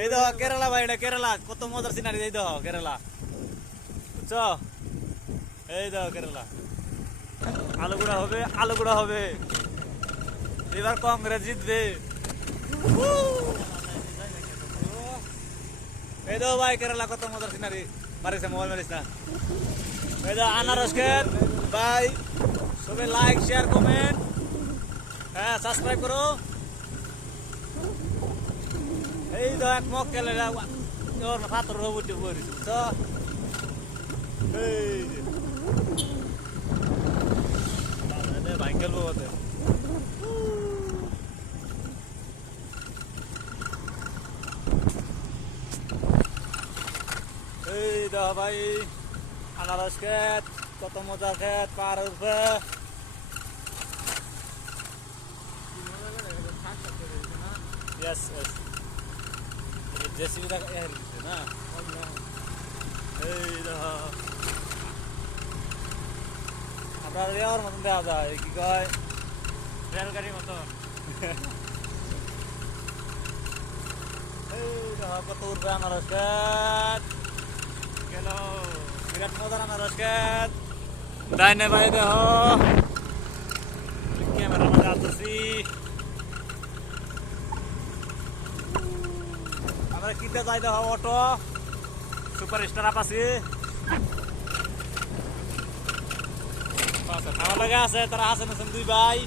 এই দেখো কেরালা ভাই, এটা কেরালা, কত মজার সিনারি। এই দেখো কেরালা, বুঝছো? এই দেখো কেরালা, আলুগুড়া হবে, আলুগুড়া হবে, এবার কংগ্রেস জিতবে। এই দেখো ভাই কেরালা, কত মজার সিনারি। মারিস না, মোবাইল মারিস না। এই দেখো আনারস খেত ভাই, সবাই লাইক শেয়ার কমেন্ট, হ্যাঁ সাবস্ক্রাইব করো। এই তো এক মক্কেল, ওর পাথর উঠে পড়িস, তো এই ভাঙ্গেল বলতে। এই দেখো ভাই আনারস খেত, কত মজার খেত, পাহাড়ের উপরে। Yes, yes. জেসিবি না এই দেখো আমরা রেওয়ার মতন দেখা যায়, কি কয় রেলগাড়ির মতন। এই দেখো কত উঠবে আনারস খেত, গেল বিরাট মজার আনারস খেত। ডাইনে ভাই দেখো ক্যামেরা মধ্যে আসতেছি আমরা, কিনতে যাই দেখো অটো সুপার স্টার আপাসি, খাওয়া লাগা আছে, তারা আসেন দুই ভাই।